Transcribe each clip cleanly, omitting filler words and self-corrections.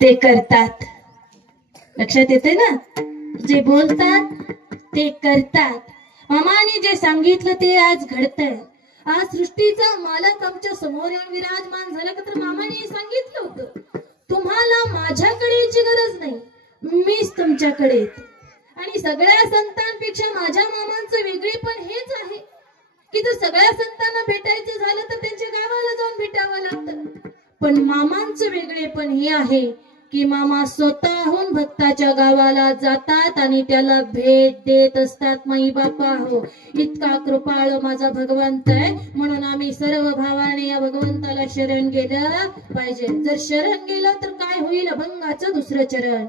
ते करतात. लक्षात येते ना? जे बोलतात ते करतात. मामाने जे सांगितलं ते आज घडतंय. आज सृष्टीचा मालक आमच्या समोर येऊन विराजमान झाला तर मामाने सांगितलं होतं, तुम्हाला माझ्याकडे यायची गरज नाही, मीच तुमच्याकडे येते. आणि सगळ्या संतांपेक्षा माझ्या मामांचं वेगळेपण हेच आहे की जर सगळ्या संतांना भेटायचं झालं तर त्यांच्या गावाला जाऊन भेटावं लागतं. पण मामांचं वेगळेपण हे आहे की मामा स्वतःहून भक्ताच्या गावाला जातात आणि त्याला भेट देत असतात. माई बापा हो, इतका कृपाळ माझा भगवंत आहे. म्हणून आम्ही सर्व भावाने या भगवंताला शरण गेलं पाहिजे. जर शरण गेलं तर काय होईल? अभंगाचं दुसरं चरण.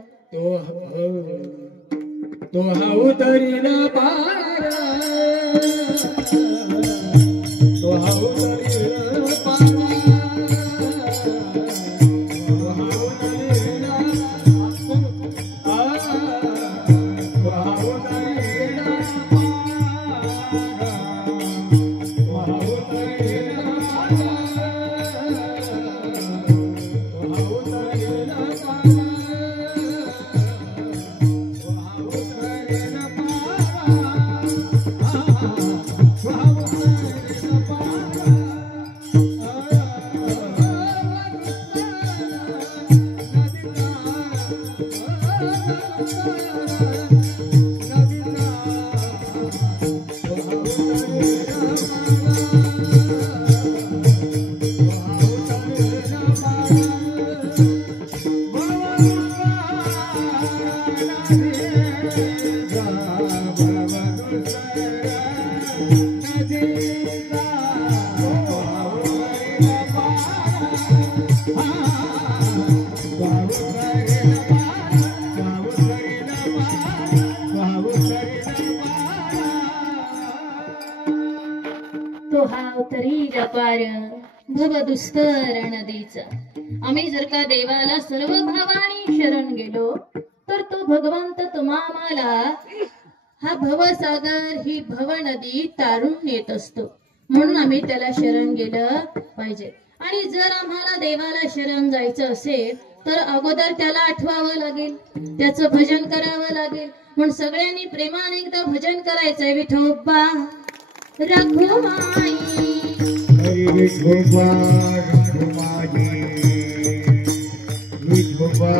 तो हाउतरीला पार, तो हाउतरीला पार, तो हावतरीला पार भव दुस्तर नदीचा. आम्ही जर का देवाला सर्व भावाने शरण गेलो तर तो भगवंत तुम्हाला हा भवसागर ही भव नदी तारून नेत असतो. म्हणून आम्ही त्याला शरण गेलं पाहिजे. आणि जर आम्हाला देवाला शरण जायचं असेल तर अगोदर त्याला आठवावं लागेल, त्याचं भजन करावं लागेल. म्हणून सगळ्यांनी प्रेमाने एकदा भजन करायचंय. विठोबा रघुमाई, विठोबा रघुमाई, विठोबा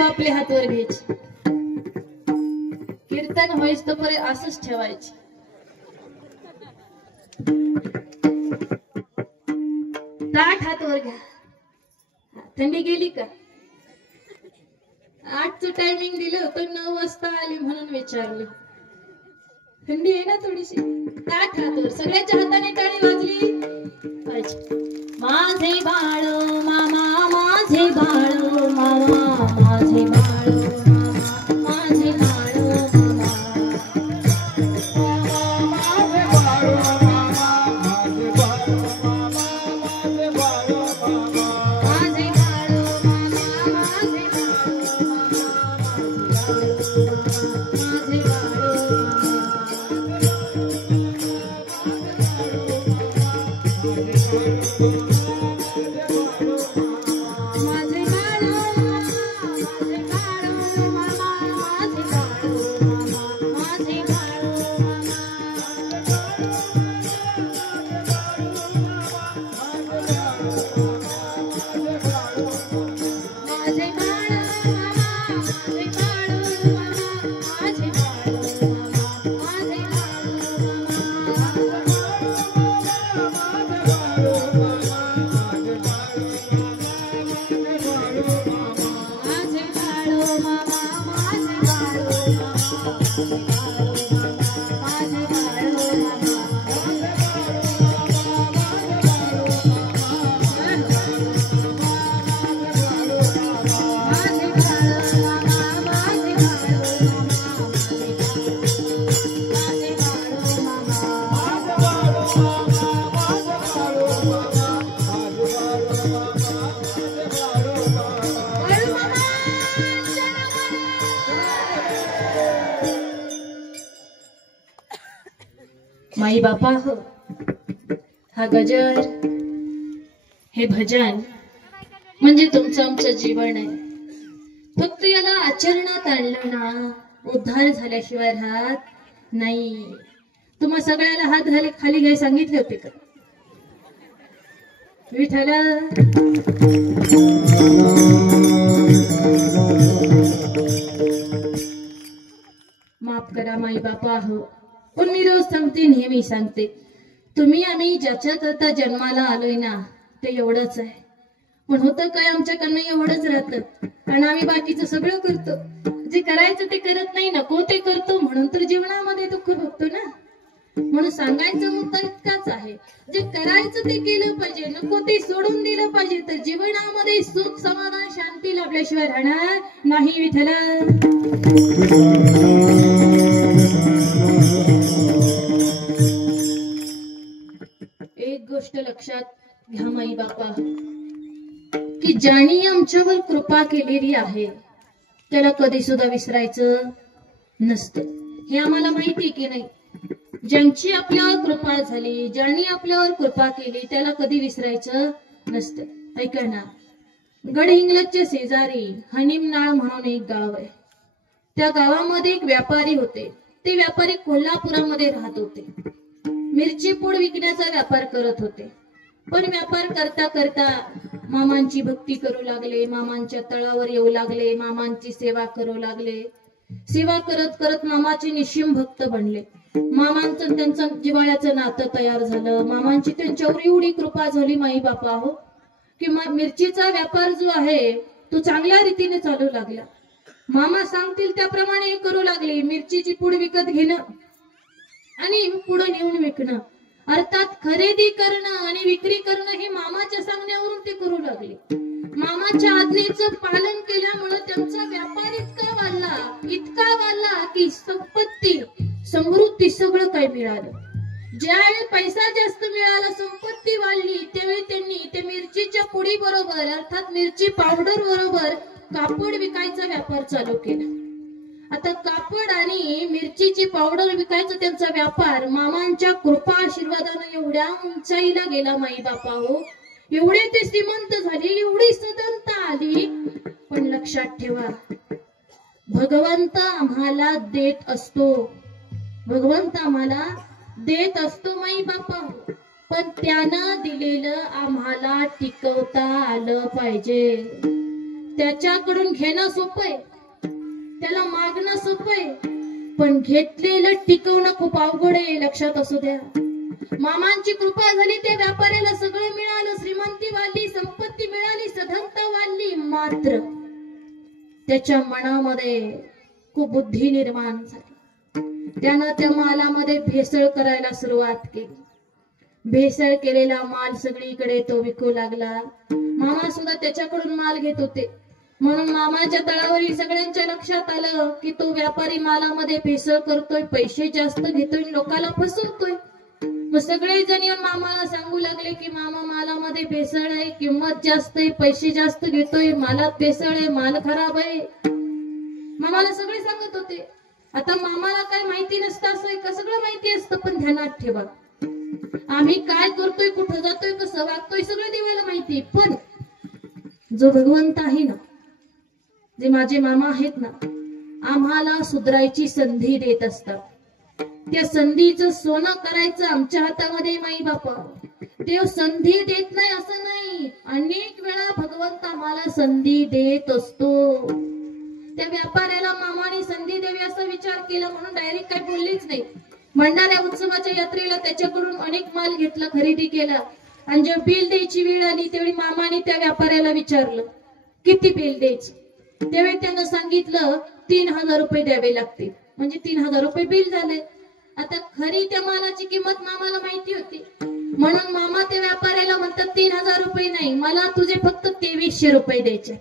आपले हात वर घ्यायचे. कीर्तन होईस तोपर्यंत असंच ठेवायचे. ताठ हात वर घ्या. थंडी गेली का? 8चं टायमिंग दिलं होतं, 9 वाजता आली म्हणून विचारलं. थंडी आहे ना थोडीशी? ताठ हात वर. सगळ्यांच्या हाताने टाळी वाजली पाहिजे. माझे बाळ मामा, माझे बाळ मामा, माझे बाळ मामा, माझे बाळ मामा, माझे बाळ मामा, माई बापा हो, हा गजर, हे भजन म्हणजे तुमचं आमचं जीवन आहे. फक्त याला आचरणात आणलं ना, उद्धार झाल्याशिवाय राहत नाही. तुम्हा सगळ्याला हात खाली घ्याय सांगितले होते का? विठ्ठला माफ करा माई बापा हो, पण मी रोज सांगते, नेहमी सांगते, तुम्ही आम्ही ज्याच्या करता जन्माला आलोय ना, ते एवढंच आहे. पण होतं काय, आमच्याकडनं एवढंच राहतं आणि आम्ही बाकीचं सगळं करतो. जे करायचं ते करत नाही, नको ते करतो, म्हणून तर जीवनामध्ये दुःख भोगतो ना. म्हणून सांगायचा मुद्दा इतकाच आहे, जे करायचं ते केलं पाहिजे, नको ते सोडून दिलं पाहिजे, तर जीवनामध्ये सुख समाधान शांती लाभल्याशिवाय राहणार नाही. विठ्ठला एक गोष्ट लक्षात घ्या माई बापा, की ज्याने आमच्यावर कृपा केलेली आहे त्याला कधी सुद्धा विसरायचं नसतं. हे आम्हाला माहिती की नाही? ज्यांची आपल्यावर कृपा झाली, ज्यांनी आपल्यावर कृपा केली, त्याला कधी विसरायचं नसतं. ऐका ना, गडहिंग्लजच्या शेजारी हनीमनाळ म्हणून एक गाव आहे. त्या गावामध्ये एक व्यापारी होते. ते व्यापारी कोल्हापुरामध्ये राहत होते. मिरची पूड विकण्याचा व्यापार करत होते. पण व्यापार करता करता मामांची भक्ती करू लागले, मामांच्या तळावर येऊ लागले, मामांची सेवा करू लागले. सेवा करत करत मामाचे निश्चिम भक्त बनले. मामांचं त्यांचं जिव्हाळ्याचं नातं तयार झालं. मामांची त्यांच्यावर एवढी कृपा झाली माई बापा हो, की मिरचीचा व्यापार जो आहे तो चांगल्या रीतीने चालू लागला. मामा सांगतील त्याप्रमाणे करू लागले. मिरचीची पूड विकत घेणं आणि पुढे नेऊन विकणं, अर्थात खरेदी करणं आणि विक्री करणं हे मामाच्या सांगण्यावरून ते करू लागले. मामाच्या आज्ञेचं पालन केल्यामुळे त्यांचा व्यापार इतका वाढला की संपत्ती समृद्धी सगळं काही मिळालं. ज्यावेळी पैसा जास्त मिळाला, संपत्ती वाढली, त्यावेळी त्यांनी ते मिरचीच्या पुडी बरोबर अर्थात मिरची पावडर बरोबर कापड विकायचा व्यापार चालू केला. आता कापड आणि मिरचीची पावडर विकायचा त्यांचा व्यापार मामांच्या कृपा आशीर्वादाने एवढ्या उंचाईला गेला माई बापा हो, एवढे ते श्रीमंत झाले, एवढी सदनता आली. पण लक्षात ठेवा, भगवंत आम्हाला देत असतो, भगवंत आम्हाला देत असतो माई बापा हो, पण त्यानं दिलेलं आम्हाला टिकवता आलं पाहिजे. त्याच्याकडून घेणं सोपं आहे, त्याला मागणं सोपं आहे, पण घेतलेलं टिकवणं खूप अवघड आहे. लक्षात असू द्या. मामांची कृपा झाली, त्या व्यापाऱ्याला सगळं मिळालं, श्रीमंती वाढली, संपत्ती मिळाली, सधनता वाढली, मात्र त्याच्या मनामध्ये खूप बुद्धी निर्माण झाली. त्यानं त्या मालामध्ये भेसळ करायला सुरुवात केली. भेसळ केलेला माल सगळीकडे तो विकू लागला. मामा सुद्धा त्याच्याकडून माल घेत होते. म्हणून मामाच्या तळावरील सगळ्यांच्या लक्षात आलं की तो व्यापारी मालामध्ये भेसळ करतोय, पैसे जास्त घेतोय, लोकांना फसवतोय. मग सगळे जण येऊन मामाला सांगू लागले की मामा, मालामध्ये भेसळ आहे, किंमत जास्त आहे, पैसे जास्त घेतोय, मालात भेसळ आहे, माल खराब आहे. मामाला सगळे सांगत होते. आता मामाला काय माहिती नसतं असं का? सगळं माहिती असतं, पण ध्यानात ठेवा, आम्ही काय करतोय, कुठं जातोय, कसं वागतोय, सगळं देवाला माहिती. पण जो भगवंत आहे ना, जे माझे मामा आहेत ना, आम्हाला सुधरायची संधी देत असतात. त्या संधीचं सोनं करायचं आमच्या हातामध्ये माई बापा. देव संधी देत नाही असं नाही, अनेक वेळा भगवंत आम्हाला संधी देत असतो. त्या व्यापाऱ्याला मामाने संधी द्यावी असा विचार केला म्हणून डायरेक्ट काही बोललीच नाही. भंडाऱ्या उत्सवाच्या यात्रेला त्याच्याकडून अनेक माल घेतला, खरेदी केला, आणि जेव्हा बिल द्यायची वेळ आली त्यावेळी मामाने त्या व्यापाऱ्याला विचारलं किती बिल द्यायचं. त्यावेळी त्यानं सांगितलं 3000 रुपये द्यावे लागतील. म्हणजे 3000 रुपये बिल झाले. आता खरी त्या मालाची किंमत मामाला माहिती होती, म्हणून मामा त्या व्यापाऱ्याला म्हणतात 3000 रुपये नाही, मला तुझे फक्त 2300 रुपये द्यायचे.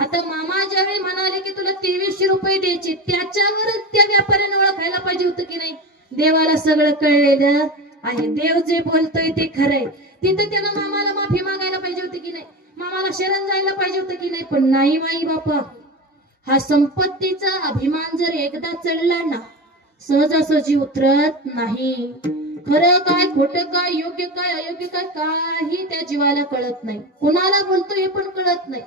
आता मामा ज्यावेळी म्हणाले की तुला 2300 रुपये द्यायचे, त्याच्यावरच त्या व्यापाऱ्याने ओळखायला पाहिजे होतं की नाही, देवाला सगळं कळलेलं आहे, देव जे बोलतोय ते खरंय. तिथं त्यानं मामाला माफी मागायला पाहिजे होती की नाही, मामाला शरण जायला पाहिजे होतं की नाही. पण नाही माई बापा, हा संपत्तीचा अभिमान जर एकदा चढला ना, सहजासहजी उतरत नाही. खरं काय, खोटं काय, योग्य काय, अयोग्य काय, काही त्या जीवाला कळत नाही. कोणाला बोलतो हे पण कळत नाही.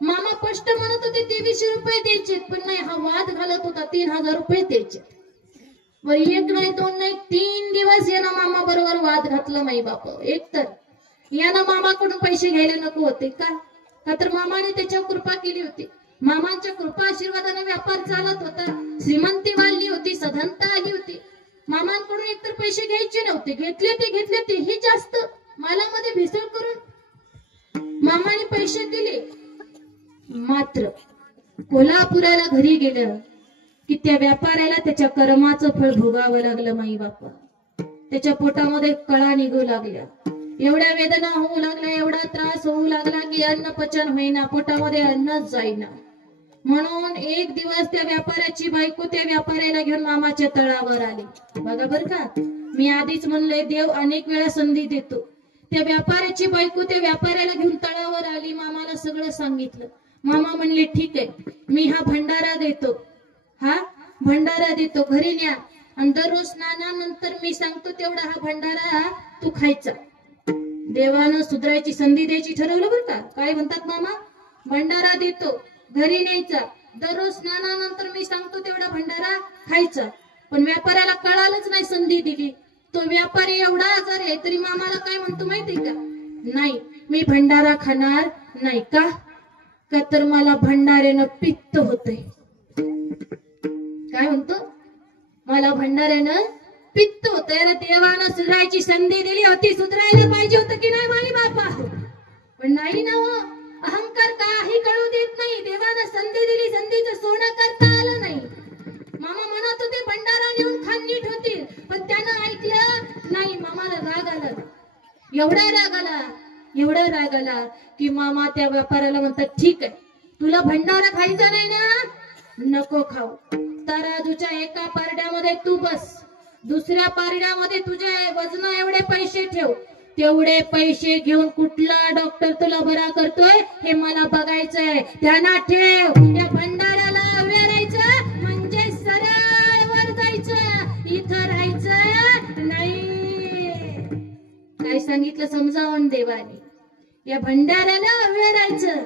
मामा स्पष्ट म्हणत होते 2300 रुपये द्यायचे, पण नाही, हा वाद घालत होता 3000 रुपये द्यायचे. वर एक नाही, दोन नाही, 3 दिवस यानं मामा बरोबर वाद घातला. माई बाप एक तर यानं मामाकडून पैसे घ्यायला नको होते का? का तर मामाने त्याच्यावर कृपा केली होती. मामांच्या कृपा आशीर्वादाने व्यापार चालत होता. श्रीमंती वाढली होती, सधनता आली होती. मामांकडून एकतर पैसे घ्यायचे नव्हते, घेतले तेही जास्त मालामध्ये भेसळ करून मामाने पैसे दिले. मात्र कोल्हापुराला घरी गेलं की त्या व्यापाऱ्याला त्याच्या कर्माचं फळ भोगावं लागलं. माई बापा त्याच्या पोटामध्ये कळा निघू लागल्या, एवढ्या वेदना होऊ लागल्या, एवढा त्रास होऊ लागला की अन्न पचन होईना, पोटामध्ये अन्नच जाईना. म्हणून एक दिवस त्या व्यापाऱ्याची बायको त्या व्यापाऱ्याला घेऊन मामाच्या तळावर आली. बघा बर का, मी आधीच म्हणले देव अनेक वेळा संधी देतो. त्या व्यापाऱ्याची बायको त्या व्यापाऱ्याला घेऊन तळावर आली. मामाला सगळं सांगितलं. मामा म्हणले ठीक आहे, मी हा भंडारा देतो, घरी न्या आणि दररोज स्नानानंतर मी सांगतो तेवढा हा भंडारा तू खायचा. देवानं सुधारायची संधी द्यायची ठरवलं बरं का. काय म्हणतात मामा, भंडारा देतो, घरी न्यायचा, दररोज स्नानानंतर मी सांगतो तेवढा भंडारा खायचा. पण व्यापाऱ्याला कळालंच नाही, संधी दिली. तो व्यापारी एवढा आजार आहे तरी मामाला काय म्हणतो माहितीये का, नाही मी भंडारा खाणार नाही. का तर मला भंडाऱ्यानं पित्त होतंय. काय म्हणतो, मला भंडाऱ्यानं पित्त होतंय. अरे देवानं सुधारायची संधी दिली होती, सुधारायला पाहिजे होतं की नाही माई बापा? पण नाही ना, अहंकार काही कळू देत नाही. देवानं संधी दिली, संधीचं सोनं करता आलं नाही. मामा म्हणत होते भंडारा नेऊन खान नीट होतील, पण त्यानं ऐकलं नाही. मामाला राग आला, एवढा राग आला की मामा त्या व्यापाऱ्याला म्हणतात ठीक आहे, तुला भंडारा खायचा नाही ना, नको खाऊ. तराजूच्या एका पारड्यामध्ये तू बस, दुसऱ्या पारड्यामध्ये तुझे वजन एवढे पैसे ठेव. तेवढे पैसे घेऊन कुठला डॉक्टर तुला बरा करतोय हे मला बघायचंय. त्यांना ठेव. या भंडाऱ्याला वेरायचं म्हणजे सरळ वर जायचं, इथं राहायचं नाही. काय सांगितलं समजावून देवाने, या भंडाऱ्याला वेरायचं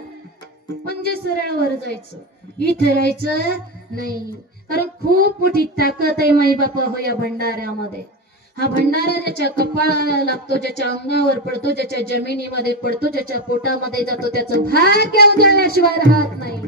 म्हणजे सरळ वर जायचं, इथे राहायचं नाही. कारण खूप मोठी ताकद आहे माई बापा हो या भंडाऱ्यामध्ये. हा भंडारा ज्याच्या कपाळाला लागतो, ज्याच्या अंगावर पडतो, ज्याच्या जमिनीमध्ये पडतो, ज्याच्या पोटामध्ये जातो, त्याचं भाग्य उजाळल्याशिवाय राहत नाही.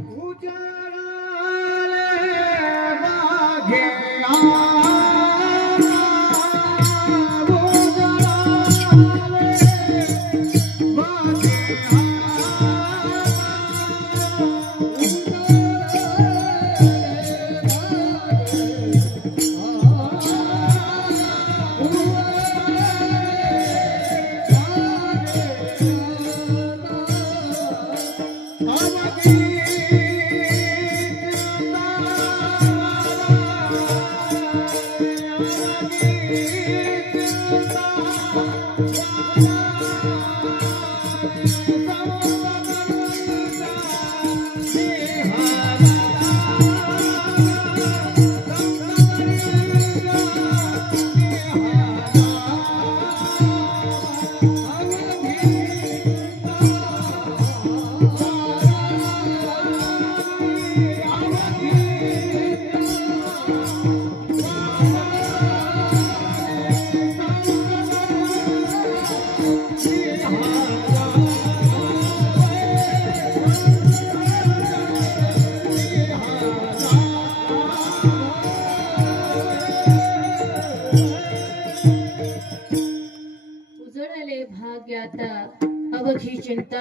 अवघी चिंता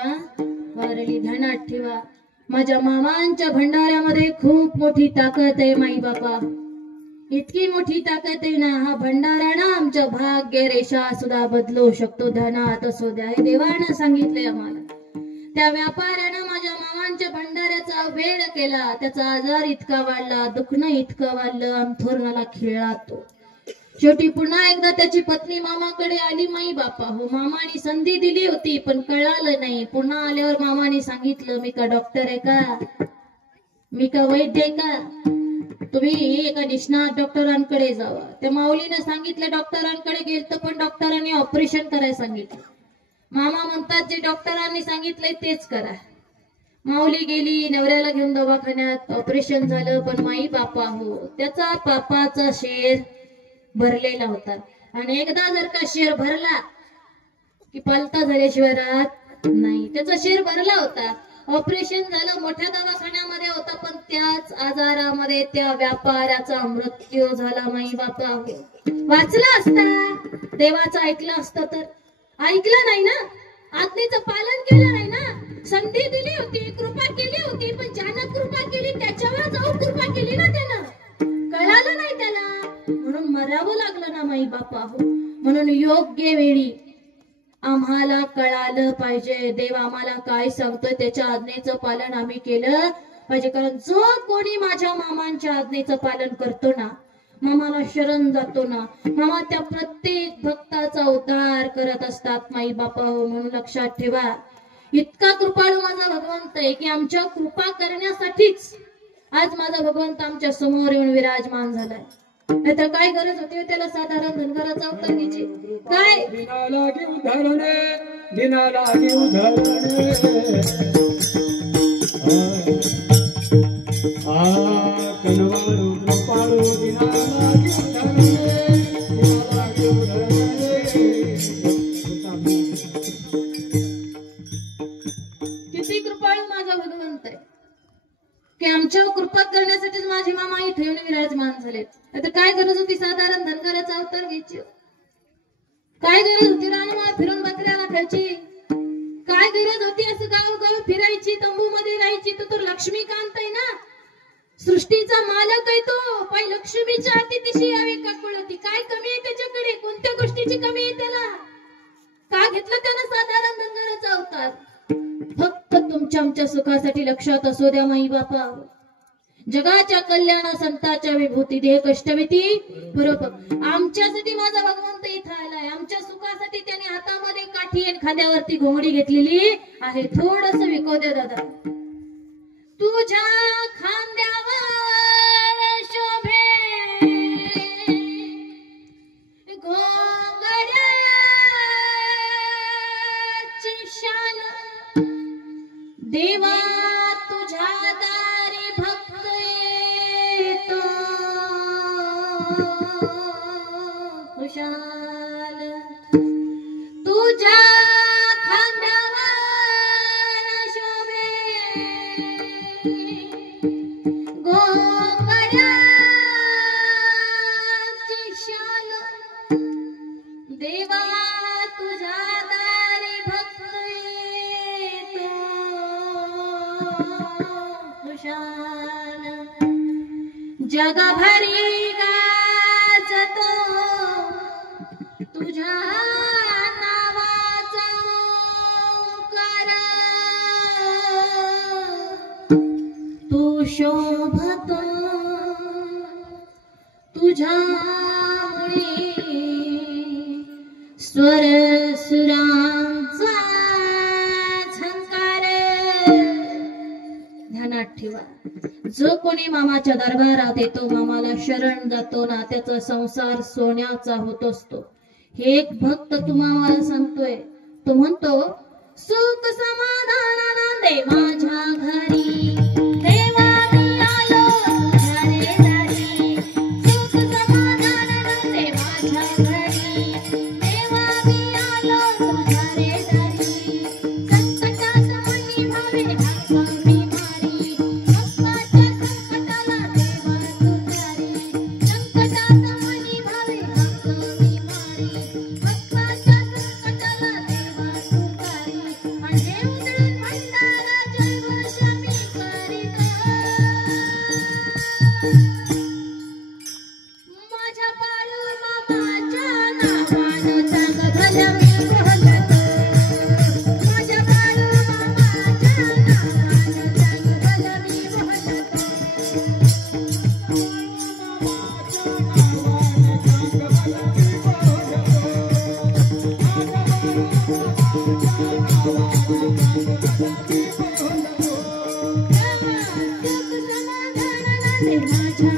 वारली धनात ठेवा. माझ्या मामांच्या भंडाऱ्यामध्ये खूप मोठी ताकद आहे माई बापा, इतकी मोठी ताकद आहे ना, हा भंडारा ना आमचं भाग्य रेषा सुद्धा बदलू शकतो. धनात असू द्या, हे देवानं सांगितलंय आम्हाला. त्या व्यापाऱ्यानं माझ्या मामांच्या भंडाऱ्याचा वेळ केला, त्याचा आजार इतका वाढला, दुखणं इतकं वाढलं, अंथोरणाला खिळला तो. शेवटी पुन्हा एकदा त्याची पत्नी मामाकडे आली. माई बापा हो, मामाने संधी दिली होती पण कळालं नाही. पुन्हा आल्यावर मामाने सांगितलं, मी का डॉक्टर आहे का, मी का वैद्य आहे का, तुम्ही एका निष्णात डॉक्टरांकडे जावा. त्या माऊलीने सांगितलं, डॉक्टरांकडे गेलत पण डॉक्टरांनी ऑपरेशन करायला सांगितलं. मामा म्हणतात जे डॉक्टरांनी सांगितलंय तेच करा. माऊली गेली, नवऱ्याला घेऊन दवाखान्यात, ऑपरेशन झालं. पण माई बापा हो, त्याचा पापाचा शेर भरलेला होता. आणि एकदा जर का शेर भरला की पलता झाल्याशिवाय राहत नाही. त्याचा शेर भरला होता. ऑपरेशन झालं, मोठ्या दवाखान्यामध्ये होता, पण त्याच आजारामध्ये त्या व्यापाऱ्याचा मृत्यू झाला. माई बापा हो, वाचला असता, देवाचं ऐकलं असतं तर. ऐकलं नाही ना, आज्ञेचं पालन केलं नाही ना. संधी दिली होती, कृपा केली होती, पण ज्यानं कृपा केली त्याच्यावर जाऊन कृपा केली ना त्यानं. कळालं नाही त्याला, म्हणून मरावं लागलं ना माई बापा हो. म्हणून योग्य वेळी आम्हाला कळालं पाहिजे, देव आम्हाला काय सांगतोय त्याच्या आज्ञेचं पालन आम्ही केलं पाहिजे. कारण जो कोणी माझ्या मामांच्या आज्ञेचं पालन करतो ना, मामाला शरण जातो ना, मामा त्या प्रत्येक भक्ताचा उद्धार करत असतात माई बापा हो. म्हणून लक्षात ठेवा, इतका कृपाळू माझा भगवंत आहे की आमच्या कृपा करण्यासाठीच आज माझा भगवंत आमच्या समोर येऊन विराजमान झालाय. नाहीतर काय गरज होती त्याला साधारण धनगराचा अवतार घ्यायची? काय दिनालागी उदाहरणे, दिनालागी उदाहरणे. कनवाळू कृपाळू दिनालागी उदाहरणे, दिनालागी उदाहरणे. किती कृपाळू माझा भगवंत आहे की आमच्यावर कृपा करण्यासाठीच माझी मामा इथे येऊन विराजमान झालेत. आता काय गरज होती साधारण धनगराचा अवतार घ्यायची? काय गरज होती रानमाळा फिरून बकऱ्याला खायची? काय गरज होती असं गावोगाव फिरायची, तंबू मध्ये राहायची? तो लक्ष्मीकांत आहे ना, सृष्टीचा मालक आहे तो. पण लक्ष्मीच्या अतिथीशी यावी का कळती? काय कमी आहे त्याच्याकडे? कोणत्या गोष्टीची कमी आहे त्याला? का घेतलं त्यानं साधारण धनगराचा अवतार? फक्त तुमच्या आमच्या सुखासाठी. लक्षात असू द्या माई बापा, जगाच्या कल्याणा संताच्या विभूती देह कष्टविती बरोबर. आमच्यासाठी माझा भगवंत इथं आलाय, आमच्या सुखासाठी त्याने हातामध्ये काठी आणि खांद्यावरती घोंगडी घेतलेली आहे. थोडस विको दे दादा. तुझ्या खांद्यावर शोभे घोंगड्याची शान, देवा तुझ्या दारी भक्त येतो खुशाल. तुझ्या खांद्यावर शोभे घोंगड्याची शान, देवा तुझ्या दारी भक्त येतो खुशाल. जगभरी गाजतो तुझ्या नावाचा ओंकार, तू शोभतो तुझ्यामुळे स्वर सुरांचा झंकार. ध्यानात ठेवा, जो कोणी मामाच्या दरबारात येतो, मामाला शरण जातो ना, त्याचा संसार सोन्याचा होत असतो. हे एक भक्त तुम्हाला सांगतोय. तो म्हणतो, सुख समाधान नांदे माझ्या घरी, देवा मी आलो तुझ्या दारी. सुख समाधान नांदे माझ्या घरी, देवा मी आलो तुझ्या दारी. संकटात मनी भावे मी मारी, भक्ताच्या संकटाला देवा तुझ्यारी. संकटात मनी भावे मी मारी, भक्ताच्या संकटाला देवा तुझ्यारी. आणि उजळून भंडारा जयघोष मी करीत, माझ्या बाळू मामाच्या नावानं चांग भलं मी बोलतो. माझ्या बाळू मामाच्या नावानं चांग भलं मी बोलतो. सुख समाधान नांदे माझ्या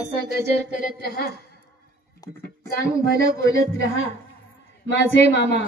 असा गजर करत रहा, चांग भलं बोलत रहा माझे मामा.